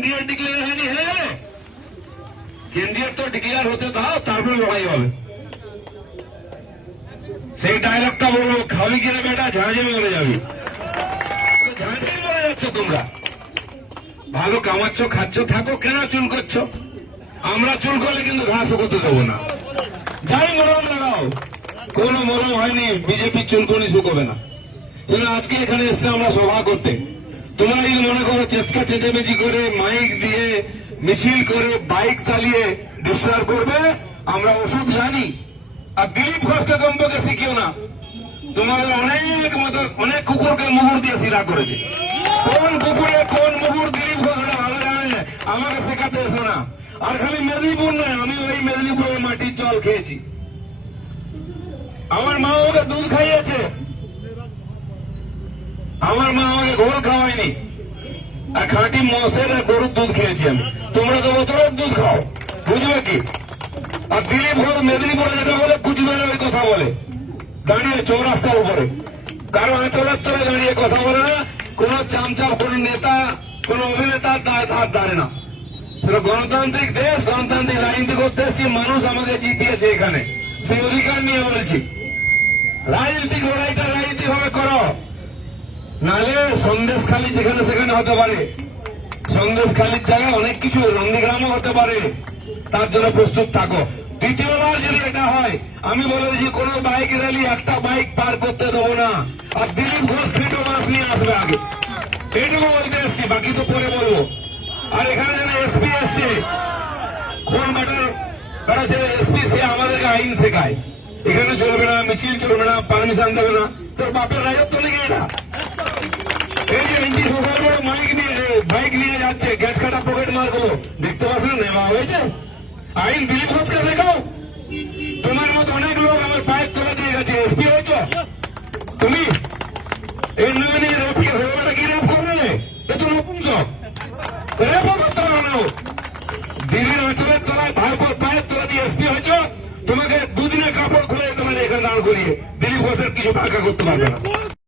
কেন্দ্রীয় ডিক্লেয়ার হয়নি, হয়ে যাবে কেন্দ্রীয় তো ডিক্লেয়ার হতে দাও, তারপরে লড়াই হবে। সেই ডায়লগটা বলব, খাবি কিনে বেটা? ঝাঁঝে মরে যাবি। তো ঝাঁঝেই মরে যাচ্ছ তোমরা। ভালো কামাচ্ছ, খাচ্ছ, থাকো, কেন চুল করছ? আমরা চুল করলে কিন্তু ঘাসও করতে দেবো না। যাই মরম লাগাও কোন মরম হয়নি, বিজেপি চুলকনি শুকোবে না। আজকে এখানে এসে আমরা সভা করতে। তোমরা যদি মনে করো চেতকা চেঁচেমেচি করে মাইক দিয়ে মিছিল করে বাইক চালিয়ে ডিস্টার্ব করবে, আমরা ওষুধ জানি। আর দিলীপ ঘোষকে কমপক্ষে শিখিও না। তোমাদের অনেক মতো অনেক কুকুরকে মুগুর দিয়ে সিধা করেছে। কোন কুকুরে কোন মুগুর দিলীপ ঘোষ ওটা ভালো জানে আমাকে শেখাতে এসো না। আর খালি মেদিনীপুর নয় আমি ওই মেদিনীপুরের মাটির জল খেয়েছি। আমার মা ওকে দুধ খাইয়েছে। আমার মা ঘোল খাওয়ায়নি আর খাঁটি মোষের আর গরুর দুধ খেয়েছি আমি। তোমরা তো বছরের দুধ খাও বুঝবে কি? আর দিলীপ ঘোষ মেদিনীপুরে যেটা বলে, কুচবিহারে ওই কথা বলে। দাঁড়িয়ে চৌরাস্তার উপরে। কারও আঁচলের তলে দাঁড়িয়ে কথা বলে না, কোন চামচাপ কোন নেতা, কোন অভিনেতা তার ধারে না। সেটা গণতান্ত্রিক দেশ, গণতান্ত্রিক রাজনীতি করতে এসেছি মানুষ আমাকে জিতিয়েছে এখানে। সেই অধিকার নিয়ে বলছি। রাজনৈতিক লড়াইটা রাজনীতি ভাবে করো। নালে সন্দেশ খালি যেখানে সেখানে হতে পারে। সন্দেশ খালির জায়গায় অনেক কিছু নন্দীগ্রামও হতে পারে। তার জন্য প্রস্তুত থাকো। দ্বিতীয়বার যদি এটা হয়, আমি বলে দিচ্ছি, কোন বাইক র্যালি একটা বাইক পার করতে দেবো না। আর দিলীপ ঘোষ ফেটো মাছ নিয়ে আসবে আগে। এইটুকু বলতে এসছি, বাকি তো পরে বলব। আর এখানে যেন এসপি এসছে, কোন ব্যাটার তারা যে এসপি সে আমাদেরকে আইন শেখায়। এখানে চলবে না, মিছিল চলবে না পারমিশন দেবে না। তোর বাপের রাজত্ব নাকি এটা? এই যে এনটি সোশ্যাল মাইক নিয়ে বাইক নিয়ে যাচ্ছে গেট কাটা পকেট মারগুলো দেখতে পাচ্ছ নেওয়া হয়েছে আইন দিলীপ ঘোষকে শেখাও তোমার মতো অনেক লোক আমার পায়ের তলা দিয়ে গেছে এসপি হয়েছ তুমি এই নয় নিয়ে রেপকে হয়ে কি রেপ করবে এ তো নপুংসক রেপও করতে পারবে না অঞ্চলের তলায় ভাইপোর পায়ের তলা দিয়ে এসপি হয়েছ তোমাকে দুদিনের কাপড় খুলে তোমার এখানে দাঁড় করিয়ে দিলীপ ঘোষের কিছু টাকা করতে পারবে না